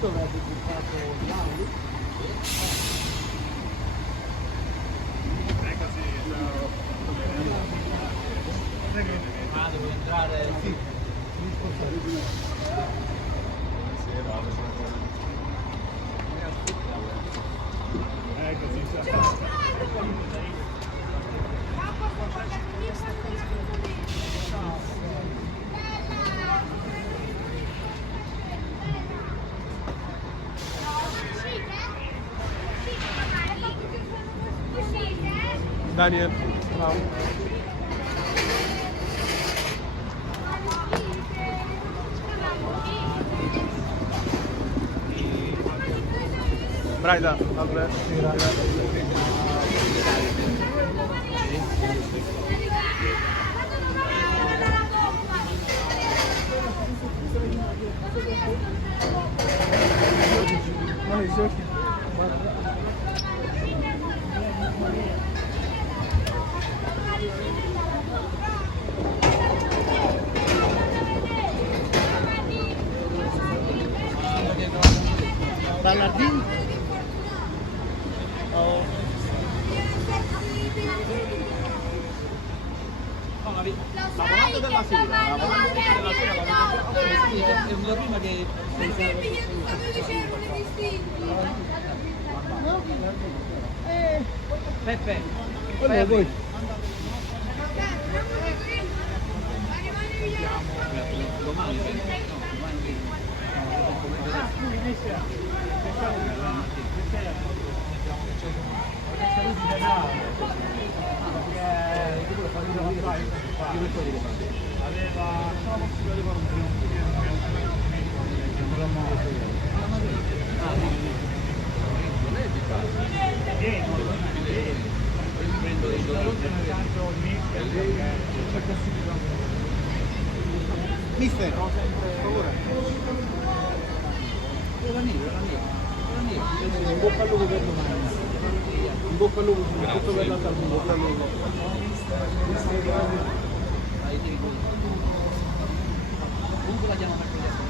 Dove avete buttato gli ali? Ah, devo entrare. Sì. Daniel, bravo. Braida, Albert. Ballardini? Oh. La volata della sera, la volata della sera, È un giorno prima che... Peppe, vai a voi. Domani, mister, per favore. In bocca al lupo per domani. In bocca al lupo, soprattutto per la salute. In bocca al lupo. Comunque la chiamano per